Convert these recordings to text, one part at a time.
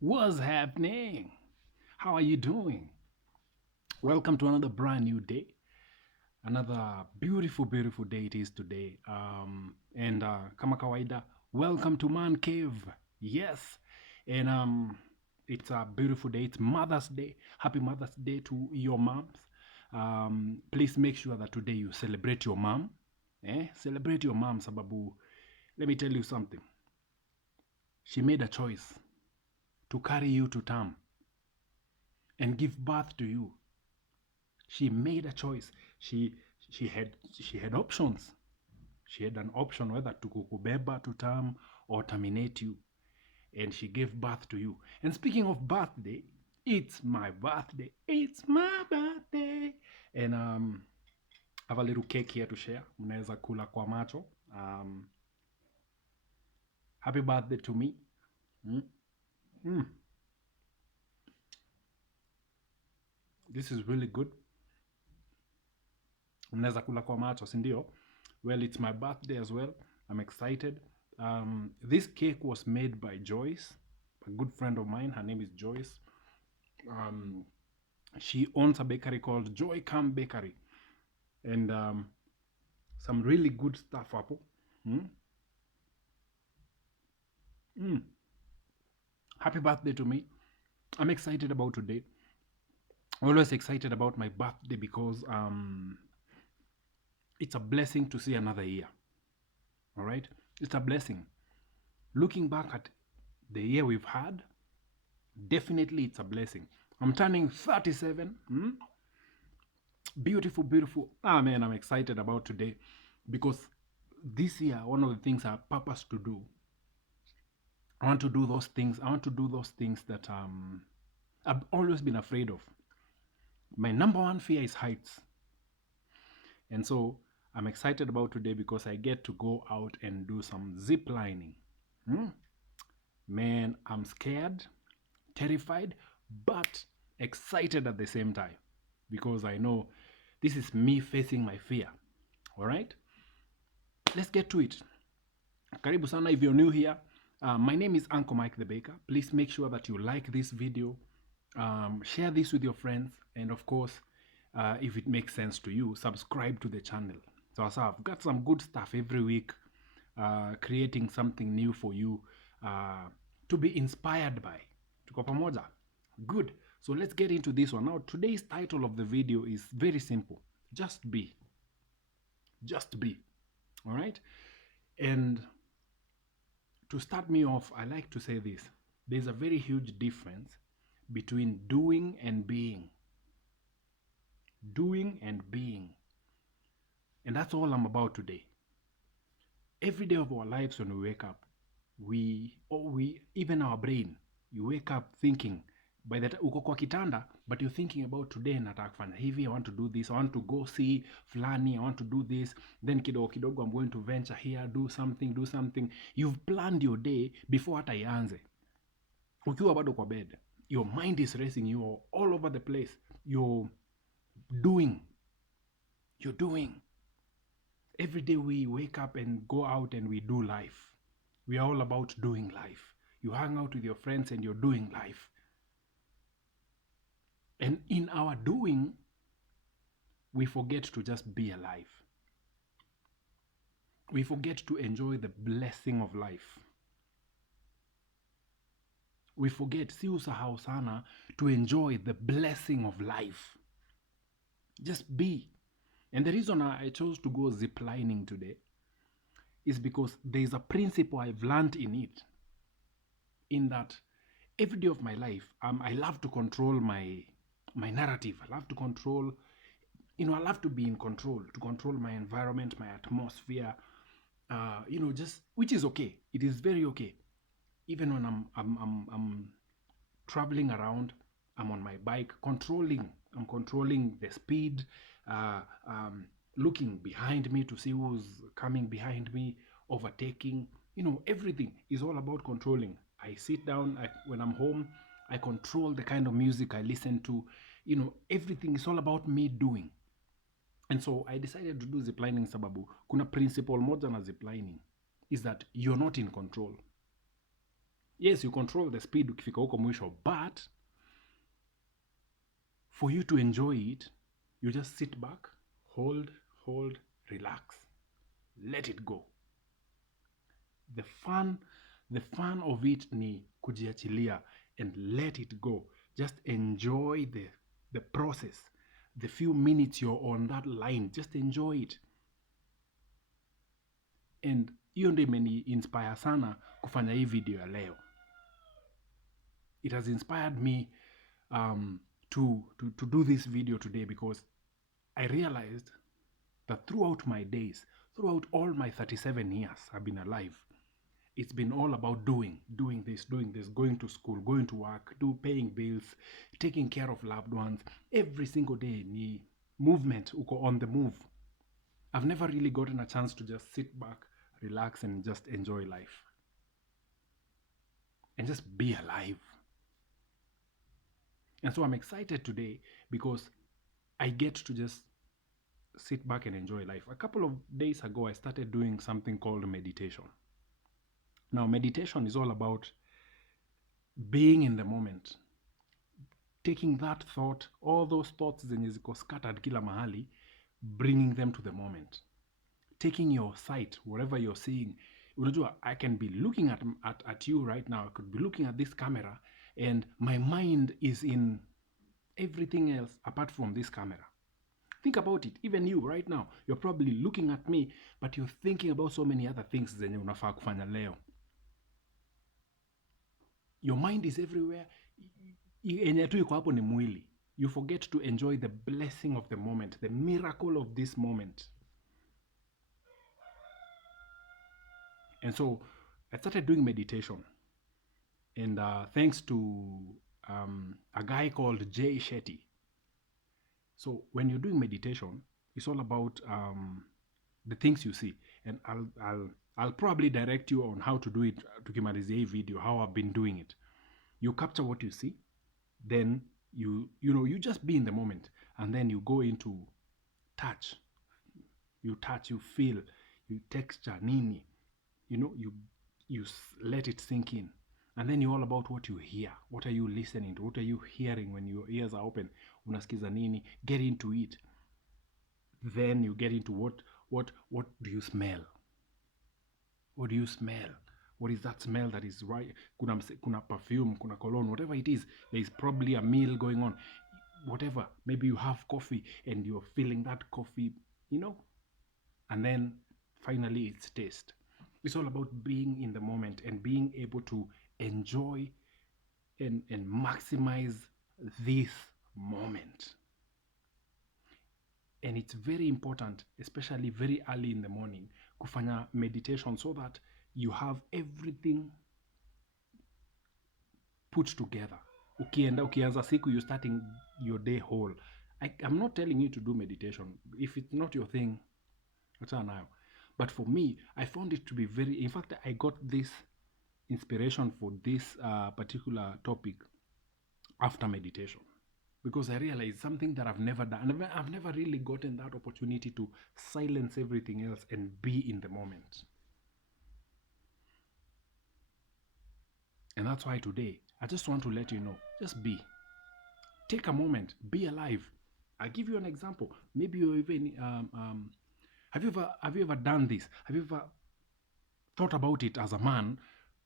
What's happening? How are you doing? Welcome to another brand new day. Another beautiful day it is today. And kama kawaida, welcome to Man Cave. Yes. And it's a beautiful day. It's Mother's Day. Happy Mother's Day to your moms. Please make sure that today you celebrate your mom. Celebrate your mom, sababu. Let me tell you something. She made a choice to carry you to term and give birth to you. She made a choice. She had options. She had an option whether to kukubeba to term or terminate you, and she gave birth to you. And speaking of birthday, it's my birthday. It's my birthday, and I have a little cake here to share. Mnaweza kula kwa macho. Happy birthday to me. Mm. Mm. This is really good. Mnaweza kula kwa macho, si ndio? Well, it's my birthday as well. I'm excited. This cake was made by Joyce, a good friend of mine. Her name is Joyce. She owns a bakery called Joy Cam Bakery, and some really good stuff, Apple. Mm? Mm. Happy birthday to me. I'm excited about today. Always excited about my birthday because it's a blessing to see another year. All right? It's a blessing. Looking back at the year we've had, definitely it's a blessing. I'm turning 37. Beautiful. Ah, man, I'm excited about today because this year, one of the things I purpose to do, I want to do those things. I want to do those things that I've always been afraid of. My number one fear is heights. And so I'm excited about today because I get to go out and do some zip lining. Man, I'm scared, terrified, but excited at the same time because I know this is me facing my fear. All right? Let's get to it. Karibu sana if you're new here. My name is Uncle Mike the Baker. Please make sure that you like this video, share this with your friends, and of course, if it makes sense to you, subscribe to the channel. So I've got some good stuff every week, creating something new for you to be inspired by. Tuko pamoja? Good. So let's get into this one. Now, today's title of the video is very simple. Just be. Just be. All right? And to start me off, I like to say this. There's a very huge difference between doing and being. Doing and being. And that's all I'm about today. Every day of our lives when we wake up, even our brain, you wake up thinking, by the time uko kwa kitanda, but you're thinking about today, nataka kufanya hivi, I want to do this, I want to go see fulani, I want to do this, then kidogo kidogo I'm going to venture here, do something. You've planned your day before hata ianze. Ukiwa bado kwa bed, your mind is racing, you're all over the place. You're doing. Every day we wake up and go out and we do life. We are all about doing life. You hang out with your friends and you're doing life. And in our doing, we forget to just be alive. We forget to enjoy the blessing of life. We forget, si usahau sana, to enjoy the blessing of life. Just be. And the reason I chose to go ziplining today is because there's a principle I've learned in it. In that, every day of my life, I love to control my narrative. I love to control, I love to be in control, to control my environment, my atmosphere, just, which is okay. It is very okay. Even when I'm traveling around, I'm on my bike, I'm controlling the speed, looking behind me to see who's coming behind me, overtaking, everything is all about controlling. I sit down, when I'm home, I control the kind of music I listen to, everything is all about me doing. And so I decided to do ziplining sababu, kuna principle moja na ziplining, is that you're not in control. Yes, you control the speed ukifika huko mwisho, but for you to enjoy it, you just sit back, hold, relax, let it go. The fun of it ni kujiachilia and let it go. Just enjoy the process. The few minutes you're on that line, just enjoy it. And hiyo ndio imeni inspire sana kufanya hii video ya leo. It has inspired me to do this video today, because I realized that throughout my days, throughout all my 37 years I've been alive, it's been all about doing this, going to school, going to work, paying bills, taking care of loved ones. Every single day ni movement, uko on the move. I've never really gotten a chance to just sit back, relax, and just enjoy life. And just be alive. And so I'm excited today because I get to just sit back and enjoy life. A couple of days ago, I started doing something called meditation. Now, meditation is all about being in the moment. Taking that thought, all those thoughts zenye ziko scattered kila mahali, bringing them to the moment. Taking your sight, whatever you're seeing. Unajua, I can be looking at you right now. I could be looking at this camera, and my mind is in everything else apart from this camera. Think about it. Even you right now, you're probably looking at me, but you're thinking about so many other things zenye unafaa kufanya leo. Your mind is everywhere. Yenye tu iko hapo ni mwili. You forget to enjoy the blessing of the moment, the miracle of this moment. And so I started doing meditation. And thanks to a guy called Jay Shetty. So when you're doing meditation, it's all about the things you see. And I'll probably direct you on how to do it tukimalizia hii video, how I've been doing it. You capture what you see, then you just be in the moment, and then you go into touch. You touch, you feel, you texture nini, you let it sink in. And then you're all about what you hear. What are you listening to? What are you hearing when your ears are open? Unasikiza nini? Get into it. Then you get into what do you smell? What do you smell? What is that smell that is right? Kuna perfume, kuna cologne, whatever it is. There is probably a meal going on. Whatever. Maybe you have coffee and you're feeling that coffee, And then finally it's taste. It's all about being in the moment and being able to enjoy and maximize this moment. And it's very important, especially very early in the morning, kufanya meditation so that you have everything put together. Ukianza siku, you're starting your day whole. I'm not telling you to do meditation. If it's not your thing, achana nayo. But for me, I found it to be in fact, I got this inspiration for this particular topic after meditation. Because I realized something that I've never done. I've never really gotten that opportunity to silence everything else and be in the moment. And that's why today, I just want to let you know, just be. Take a moment, be alive. I'll give you an example. Maybe you even, have you ever done this? Have you ever thought about it as a man?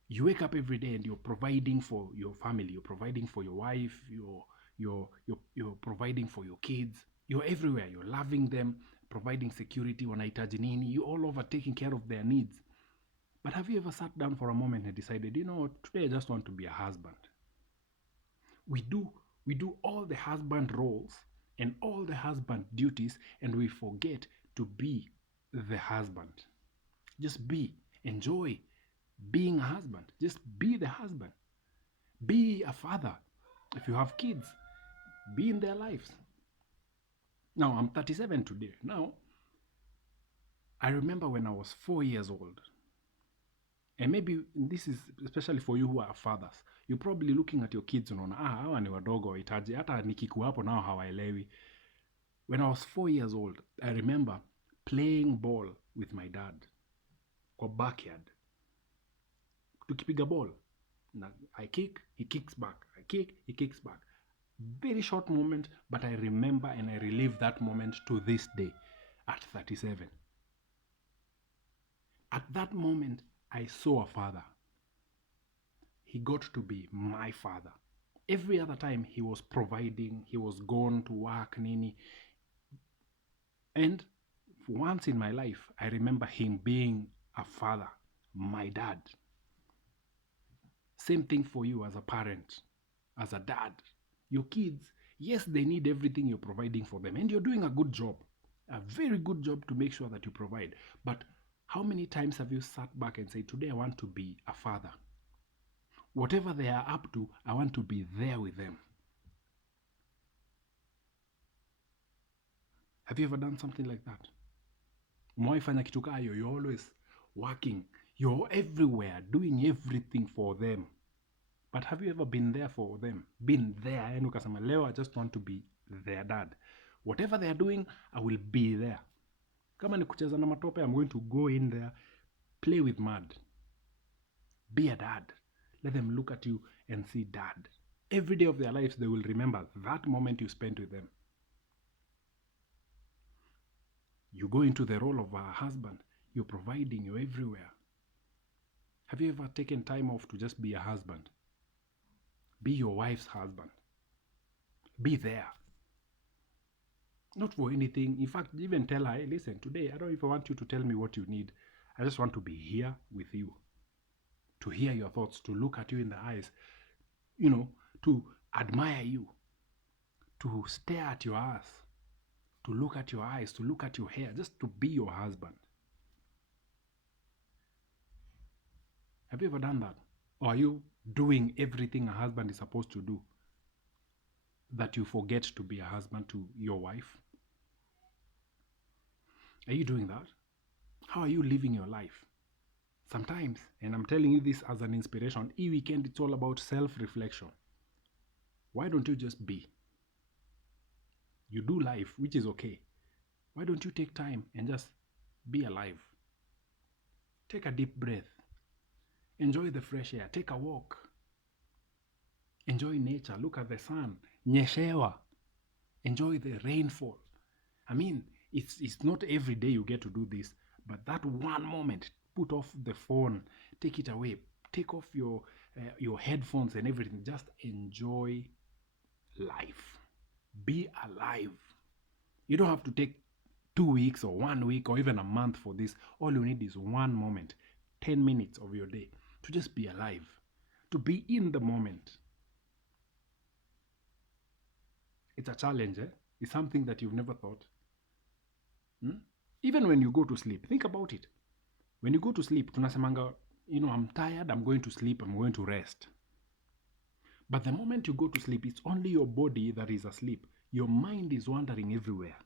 You wake up every day and you're providing for your family, you're providing for your wife, you're providing for your kids. You're everywhere. You're loving them, providing security, wanahitaji nini. You're all over taking care of their needs. But have you ever sat down for a moment and decided, today I just want to be a husband? We do all the husband roles and all the husband duties, and we forget to be the husband. Just be. Enjoy being a husband. Just be the husband. Be a father. If you have kids, be in their lives. Now, I'm 37 today. Now, I remember when I was 4 years old. And maybe this is especially for you who are fathers. You're probably looking at your kids unaona, hawa ni wadogo wahitaji. Hata nikikuwa hapo nao hawaelewi. When I was 4 years old, I remember playing ball with my dad. Kwa backyard. Tukipiga ball. I kick, he kicks back. I kick, he kicks back. Very short moment, but I remember and I relive that moment to this day at 37. At that moment, I saw a father. He got to be my father. Every other time he was providing, he was gone to work, nini. And once in my life, I remember him being a father, my dad. Same thing for you as a parent, as a dad. Your kids, yes, they need everything you're providing for them, and you're doing a good job, a very good job to make sure that you provide. But how many times have you sat back and said, today I want to be a father? Whatever they are up to, I want to be there with them. Have you ever done something like that? Umewaifanya kitu kaa hiyo? You're always working. You're everywhere, doing everything for them. But have you ever been there for them? Been there, yani ukasema leo I just want to be their dad. Whatever they are doing, I will be there. Kama ni kucheza na matope, I'm going to go in there, play with mud. Be a dad. Let them look at you and see dad. Every day of their lives, they will remember that moment you spent with them. You go into the role of a husband. You're providing, you're everywhere. Have you ever taken time off to just be a husband? Be your wife's husband. Be there. Not for anything. In fact, even tell her, hey, listen, today I don't even want you to tell me what you need. I just want to be here with you. To hear your thoughts, to look at you in the eyes, to admire you, to stare at your ass, to look at your eyes, to look at your hair, just to be your husband. Have you ever done that? Or are you doing everything a husband is supposed to do that you forget to be a husband to your wife? Are you doing that? How are you living your life? Sometimes, and I'm telling you this as an inspiration, weekend it's all about self-reflection. Why don't you just be? You do life, which is okay. Why don't you take time and just be alive? Take a deep breath. Enjoy the fresh air. Take a walk. Enjoy nature. Look at the sun. Nyeshewa. Enjoy the rainfall. I mean, it's not every day you get to do this, but that one moment, put off the phone, take it away, take off your headphones and everything. Just enjoy life. Be alive. You don't have to take 2 weeks or 1 week or even a month for this. All you need is one moment, 10 minutes of your day to just be alive, to be in the moment. It's a challenge, eh? It's something that you've never thought. Even when you go to sleep, think about it. When you go to sleep, tunasemanga, I'm tired, I'm going to sleep, I'm going to rest. But the moment you go to sleep, it's only your body that is asleep. Your mind is wandering everywhere.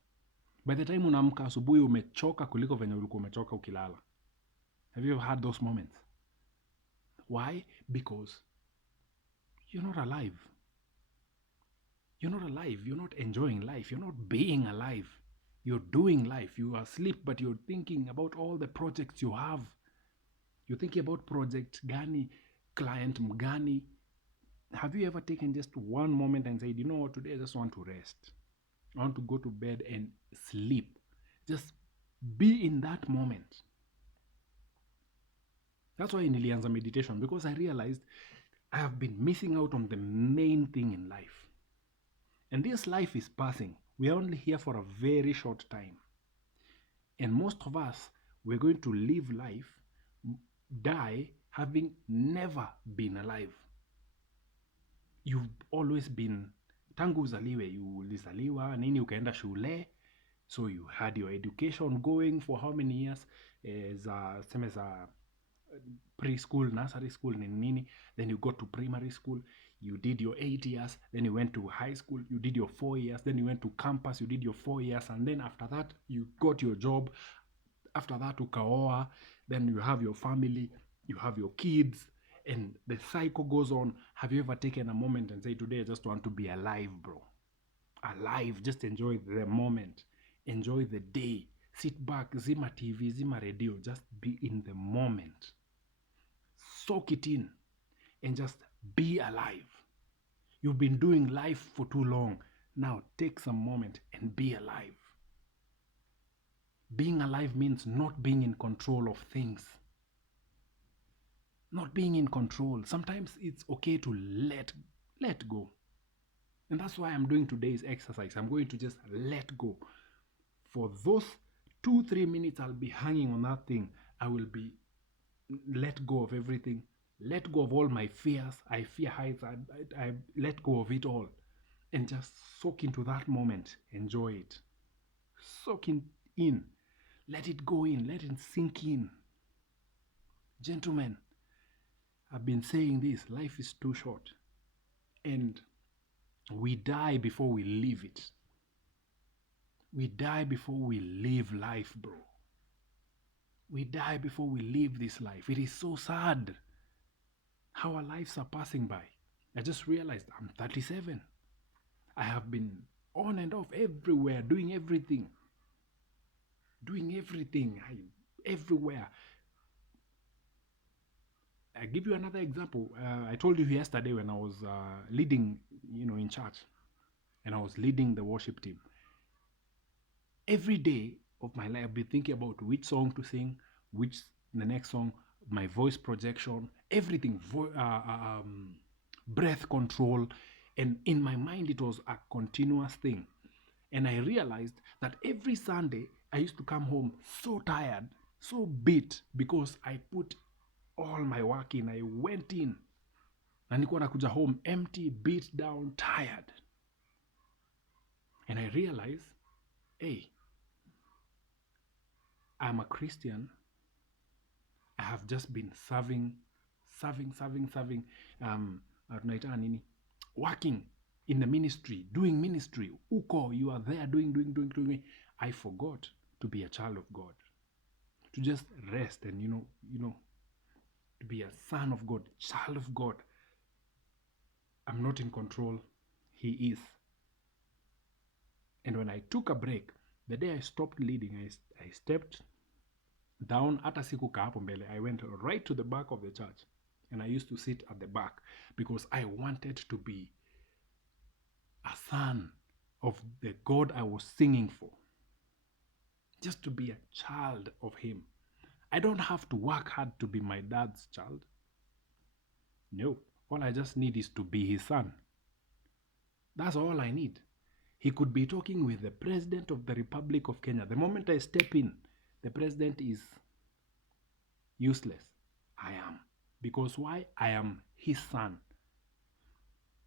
By the time unaamka asubuhi umechoka kuliko venye ulikuwa umechoka ukilala. Have you ever had those moments? Why? Because you're not alive. You're not alive. You're not enjoying life. You're not being alive. You're doing life. You are asleep, but you're thinking about all the projects you have. You're thinking about project gani, client mgani. Have you ever taken just one moment and said, you know what, today I just want to rest. I want to go to bed and sleep. Just be in that moment. That's why nilianza meditation, because I realized I have been missing out on the main thing in life. And this life is passing. We are only here for a very short time. And most of us, we're going to live life, die, having never been alive. You've always been, tangu uzaliwe, you ulizaliwa, nini ukaenda shule, so you had your education going for how many years? Seme za preschool, nursery school, nini. Then you got to primary school, you did your 8 years, then you went to high school, you did your 4 years, then you went to campus, you did your 4 years, and then after that, you got your job. After that, ukaoa, then you have your family, you have your kids, and the cycle goes on. Have you ever taken a moment and say, today I just want to be alive, bro? Alive, just enjoy the moment. Enjoy the day. Sit back, zima TV, zima radio, just be in the moment. Soak it in. and just be alive. You've been doing life for too long. Now take some moment and be alive. Being alive means not being in control of things. Not being in control. Sometimes it's okay to let go. And that's why I'm doing today's exercise. I'm going to just let go. For those 2-3 minutes I'll be hanging on that thing, I will be let go of everything. Let go of all my fears. I fear heights. I let go of it all. And just soak into that moment. Enjoy it. Soak in. Let it go in. Let it sink in. Gentlemen, I've been saying this. Life is too short. And we die before we live it. We die before we live life, bro. We die before we live this life. It is so sad how our lives are passing by. I just realized I'm 37. I have been on and off everywhere, doing everything. Everywhere. I give you another example. I told you yesterday when I was leading, in church, and I was leading the worship team. Every day of my life, I've been thinking about which song to sing, the next song, my voice projection, everything, breath control. And in my mind, it was a continuous thing. And I realized that every Sunday, I used to come home so tired, so beat, because I put all my work in. I went in. Na nilikuwa nakuja home empty, beat down, tired. And I realized, hey, I'm a Christian. I have just been serving, working in the ministry, doing ministry. Uko, you are there doing. I forgot to be a child of God, to just rest and to be a son of God, child of God. I'm not in control. He is. And when I took a break, the day I stopped leading, I stepped down. Hata sikukaa hapo mbele. I went right to the back of the church, and I used to sit at the back because I wanted to be a son of the God I was singing for. Just to be a child of him. I don't have to work hard to be my dad's child. No. All I just need is to be his son. That's all I need. He could be talking with the President of the Republic of Kenya. The moment I step in, the president is useless. I am. Because why? I am his son.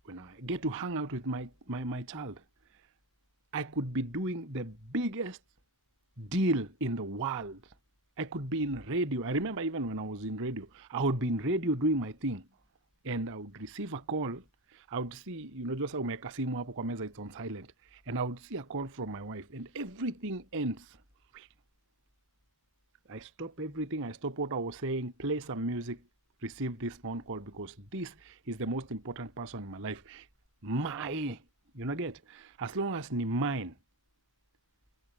When I get to hang out with my child, I could be doing the biggest deal in the world. I could be in radio. I remember even when I was in radio, I would be in radio doing my thing, and I would receive a call. I would see, just umeweka simu hapo kwa meza, it's on silent, and I would see a call from my wife, and everything ends. I stop everything. I stop what I was saying, play some music, receive this phone call, because this is the most important person in my life. Get? As long as ni mine,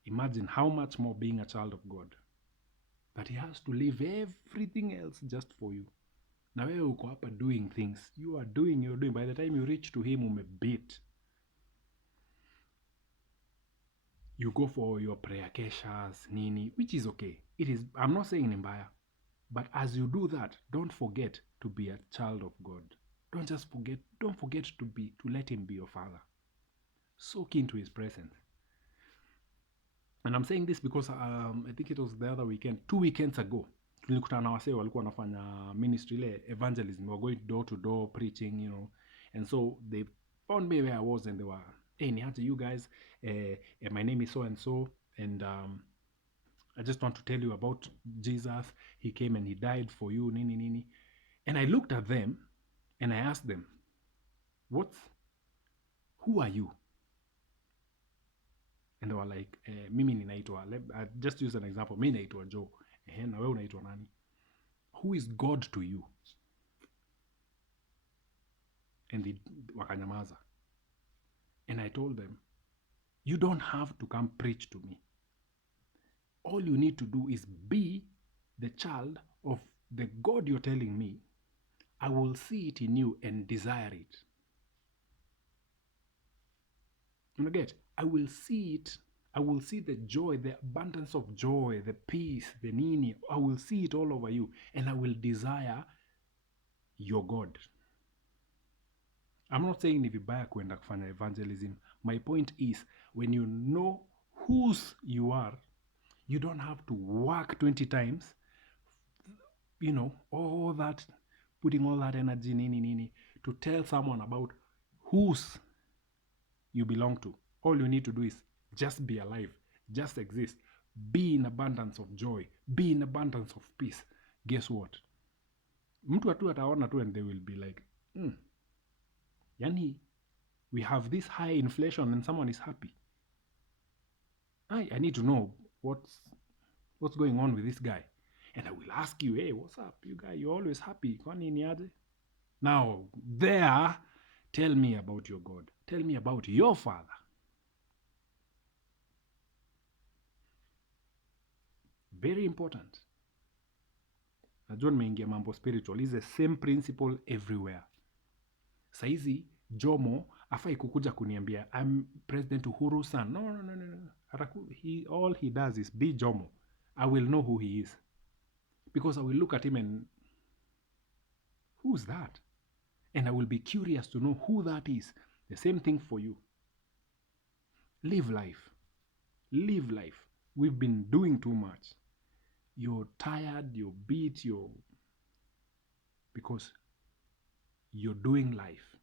imagine how much more being a child of God. But he has to leave everything else just for you. Na wewe uko hapa doing things. You're doing. By the time you reach to him, umebit. You go for your prayer keshas, nini, which is okay. It is. I'm not saying ni mbaya. But as you do that, don't forget to be a child of God. Don't forget to let him be your father. Soak into his presence. And I'm saying this because I think it was the other weekend, 2 weekends ago, tulikutana na wasee walikuwa wanafanya ministry ile evangelism. We were going door to door preaching, and so they found me where I was, and they were, hey, niaje you guys, my name is so and so, and I just want to tell you about Jesus. He came and he died for you, nini. And I looked at them and I asked them, who are you? And they were like, mimi ninaitwa, I just use an example, mimi naitwa Joe. Na wewe unaitwa nani? Who is God to you? And they wakanyamaza. And I told them, you don't have to come preach to me. All you need to do is be the child of the God you're telling me I will see it in you and desire it. You get? I will see it. I will see the joy, the abundance of joy, the peace, the nini. I will see it all over you, and I will desire your God. I'm not saying ni vibaya kwenda kufanya evangelism. My point is, when you know whose you are, you don't have to work 20 times, all that, putting all that energy, nini, to tell someone about whose you belong to. All you need to do is just be alive, just exist, be in abundance of joy, be in abundance of peace. Guess what? Mtu atu ataona tu and they will be like, yani, we have this high inflation and someone is happy. I need to know what's going on with this guy. And I will ask you, hey, what's up? You guy, you're always happy. Kwani ni aje? Now, there, tell me about your God. Tell me about your Father. Very important. Najua nimeingia mambo spiritual. Is the same principle everywhere. Saizi, Jomo, afai kukuja kuniambia, I'm President Uhuru son. No. All he does is be Jomo. I will know who he is. Because I will look at him and, who's that? And I will be curious to know who that is. The same thing for you. Live life. Live life. We've been doing too much. You're tired, you're beat, because you're doing life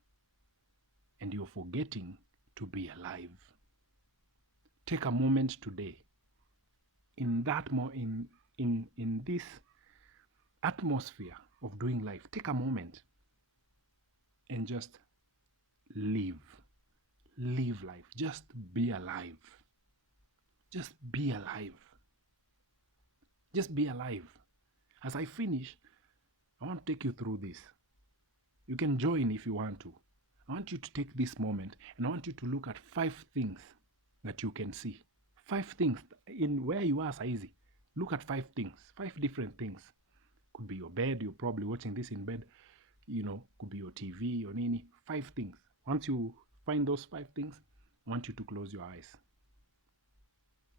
and you're forgetting to be alive. Take a moment today. In that in this atmosphere of doing life, take a moment and just live. Live life. Just be alive. Just be alive. Just be alive. As I finish, I want to take you through this. You can join if you want to. I want you to take this moment and I want you to look at 5 things that you can see. 5 things in where you are, Saizi. Look at 5 things, 5 different things. Could be your bed, you're probably watching this in bed. Could be your TV or nini. 5 things. Once you find those 5 things, I want you to close your eyes.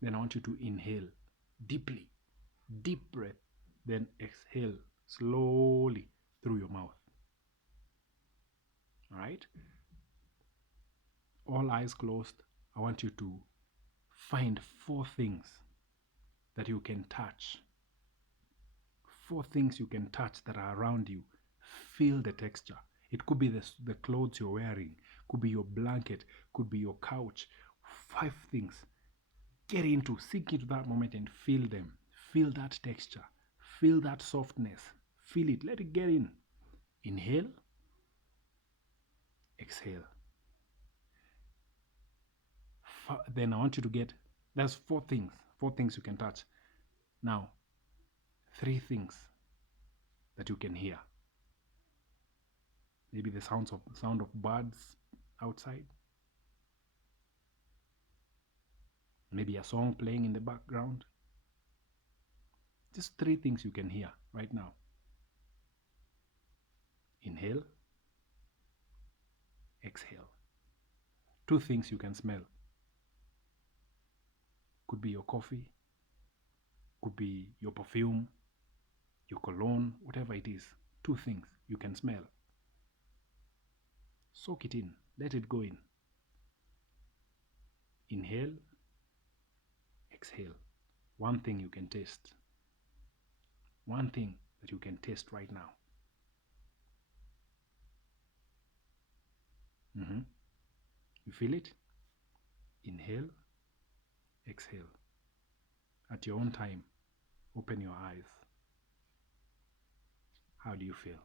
Then I want you to inhale deeply, deep breath. Then exhale slowly through your mouth. All right? All eyes closed. I want you to find 4 things that you can touch. 4 things you can touch that are around you. Feel the texture. It could be the clothes you're wearing, could be your blanket, could be your couch. 5 things. Sink into that moment and feel them. Feel that texture. Feel that softness. Feel it. Let it get in. Inhale. Exhale. Then I want you to get, that's 4 things. 4 things you can touch. Now, 3 things that you can hear. Maybe the sound of birds outside. Maybe a song playing in the background. Just 3 things you can hear right now. Inhale. Exhale. 2 things you can smell. Could be your coffee. Could be your perfume. Your cologne. Whatever it is. 2 things you can smell. Soak it in. Let it go in. Inhale. Exhale. 1 thing you can taste. 1 thing that you can taste right now. You feel it? Inhale. Exhale. At your own time, open your eyes. How do you feel?